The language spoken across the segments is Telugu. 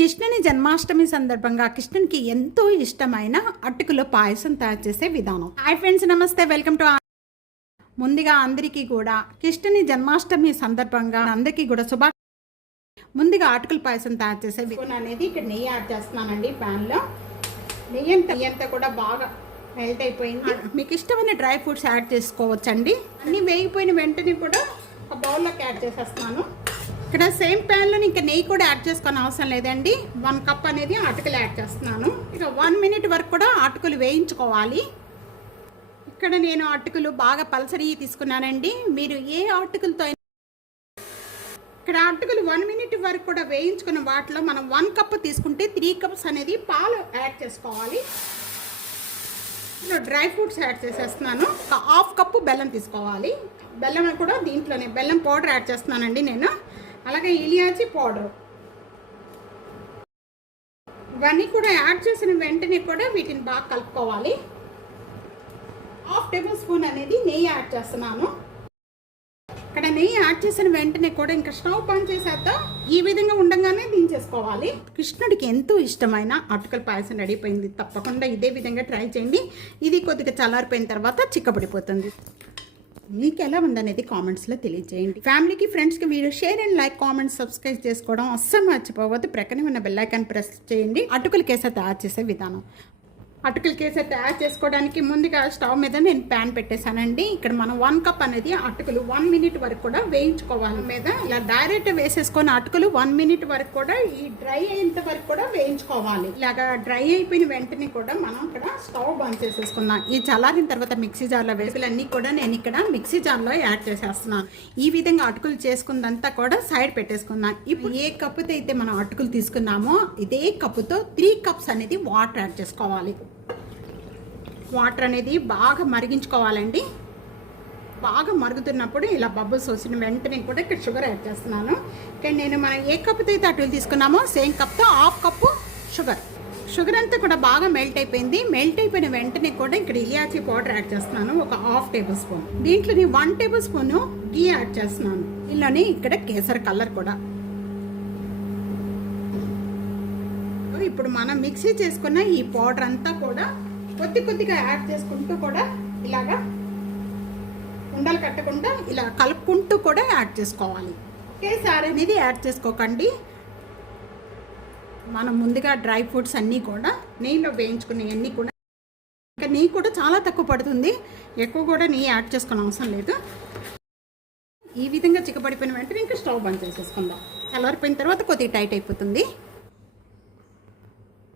కృష్ణుని జన్మాష్టమి సందర్భంగా కృష్ణునికి ఎంతో ఇష్టమైన అటుకులో పాయసం తయారు చేసే విధానం. హాయ్ ఫ్రెండ్స్ నమస్తే. వెల్కమ్ టు ముందుగా అందరికీ కూడా కృష్ణుని జన్మాష్టమి సందర్భంగా అందరికీ కూడా శుభా ముందుగా అటుకుల పాయసం తయారు చేసే విధానం అనేది ఇక్కడ నెయ్యి యాడ్ చేస్తున్నానండి ప్యాన్లో నెయ్యి అంతా నెయ్యి అంతా కూడా బాగా మెల్ట్ అయిపోయింది. మీకు ఇష్టమైన డ్రై ఫ్రూట్స్ యాడ్ చేసుకోవచ్చండి. అన్నీ వేగిపోయిన వెంటనే కూడా ఒక బౌల్లోకి యాడ్ చేసేస్తున్నాను. ఇక్కడ సేమ్ ప్యాన్లో ఇంకా నెయ్యి కూడా యాడ్ చేసుకొని అవసరం లేదండి. వన్ కప్ అనేది అటుకులు యాడ్ చేస్తున్నాను. ఇక వన్ మినిట్ వరకు కూడా అటుకులు వేయించుకోవాలి. ఇక్కడ నేను అటుకులు బాగా పలసరి తీసుకున్నానండి. మీరు ఏ అటుకులతో అయినా ఇక్కడ అటుకులు వన్ మినిట్ వరకు కూడా వేయించుకున్న వాటిలో మనం వన్ కప్ తీసుకుంటే త్రీ కప్స్ అనేది పాలు యాడ్ చేసుకోవాలి. ఇందులో డ్రై ఫ్రూట్స్ యాడ్ చేసేస్తున్నాను. ఒక హాఫ్ కప్పు బెల్లం తీసుకోవాలి. బెల్లం కూడా దీంట్లోనే బెల్లం పౌడర్ యాడ్ చేస్తున్నానండి నేను. అలాగే ఇలియాచి పౌడర్. ఇవన్నీ కూడా యాడ్ చేసిన వెంటనే కూడా వీటిని బాగా కలుపుకోవాలి. హాఫ్ టేబుల్ స్పూన్ అనేది నెయ్యి యాడ్ చేస్తున్నాను. ఇక్కడ నెయ్యి యాడ్ చేసిన వెంటనే కూడా ఇంకా స్టవ్ పని చేసేద్దాం. ఈ విధంగా ఉండగానే దించేసుకోవాలి. కృష్ణుడికి ఎంతో ఇష్టమైన అటుకల పాయసం రెడీ అయిపోయింది. తప్పకుండా ఇదే విధంగా ట్రై చేయండి. ఇది కొద్దిగా చల్లారిపోయిన తర్వాత చిక్కబడిపోతుంది. మీకు ఎలా ఉందనేది కామెంట్స్లో తెలియజేయండి. ఫ్యామిలీకి ఫ్రెండ్స్కి video share and like comments subscribe చేసుకోవడం అస్సలు మర్చిపోవద్దు. ప్రక్కనే ఉన్న బెల్లైకాన్ ప్రెస్ చేయండి. అటుకుల కేసరి తయారు చేసే విధానం. అటుకుల కేసరి తయారు చేసుకోవడానికి ముందుగా స్టవ్ మీద నేను ప్యాన్ పెట్టేశానండి. ఇక్కడ మనం వన్ కప్ అనేది అటుకులు వన్ మినిట్ వరకు కూడా వేయించుకోవాలి. మీద ఇలా డైరెక్ట్ వేసేసుకొని అటుకులు వన్ మినిట్ వరకు కూడా ఈ డ్రై అయ్యేంత వరకు కూడా వేయించుకోవాలి. ఇలాగా డ్రై అయిపోయిన వెంటనే కూడా మనం ఇక్కడ స్టవ్ బంద్ చేసేసుకుందాం. ఈ చల్లారిన తర్వాత మిక్సీ జార్లో వేసులన్నీ కూడా నేను ఇక్కడ మిక్సీ జార్లో యాడ్ చేసేస్తున్నాను. ఈ విధంగా అటుకులు చేసుకుందంతా కూడా సైడ్ పెట్టేసుకుందాం. ఇప్పుడు ఏ కప్పుతో అయితే మనం అటుకులు తీసుకున్నామో ఇదే కప్పుతో త్రీ కప్స్ అనేది వాటర్ యాడ్ చేసుకోవాలి. వాటర్ అనేది బాగా మరిగించుకోవాలండి. బాగా మరుగుతున్నప్పుడు ఇలా బబుల్స్ వచ్చిన వెంటనే కూడా ఇక్కడ షుగర్ యాడ్ చేస్తున్నాను. ఇక్కడ నేను మనం ఏ కప్పుతో అయితే అటులు తీసుకున్నామో సేమ్ కప్తో హాఫ్ కప్పు షుగర్. షుగర్ అంతా కూడా బాగా మెల్ట్ అయిపోయింది. మెల్ట్ అయిపోయిన వెంటనే కూడా ఇక్కడ ఇలియాచి పౌడర్ యాడ్ చేస్తున్నాను. ఒక హాఫ్ టేబుల్ స్పూన్. దీంట్లోని one tablespoon ghee add చేస్తున్నాను. ఇలానే ఇక్కడ కేసర్ కలర్ కూడా. ఇప్పుడు మనం మిక్సీ చేసుకున్న ఈ పౌడర్ అంతా కూడా కొద్ది కొద్దిగా యాడ్ చేసుకుంటూ కూడా ఇలాగా ఉండలు కట్టకుండా ఇలా కలుపుకుంటూ కూడా యాడ్ చేసుకోవాలి. ఒకేసారి అనేది యాడ్ చేసుకోకండి. మనం ముందుగా డ్రై ఫ్రూట్స్ అన్నీ కూడా నెయ్యిలో వేయించుకునేవన్నీ కూడా ఇంకా నెయ్యి కూడా చాలా తక్కువ పడుతుంది. ఎక్కువ కూడా నెయ్యి యాడ్ చేసుకునే అవసరం లేదు. ఈ విధంగా చిక్కబడిపోయిన వెంటనే ఇంకా స్టవ్ బంద్ చేసేసుకుందాం. చల్లారిపోయిన తర్వాత కొద్దిగా టైట్ అయిపోతుంది.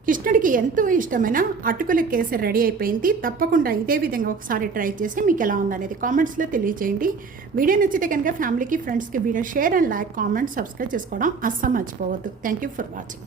కృష్ణుడికి ఎంతో ఇష్టమైన అటుకుల కేసరి రెడీ అయిపోయింది. తప్పకుండా ఇదే విధంగా ఒకసారి ట్రై చేసి మీకు ఎలా ఉందనేది కామెంట్స్లో తెలియజేయండి వీడియో నచ్చితే కనుక ఫ్యామిలీకి ఫ్రెండ్స్కి video share and like comment subscribe చేసుకోవడం అస్సలు మర్చిపోవద్దు. Thank you for watching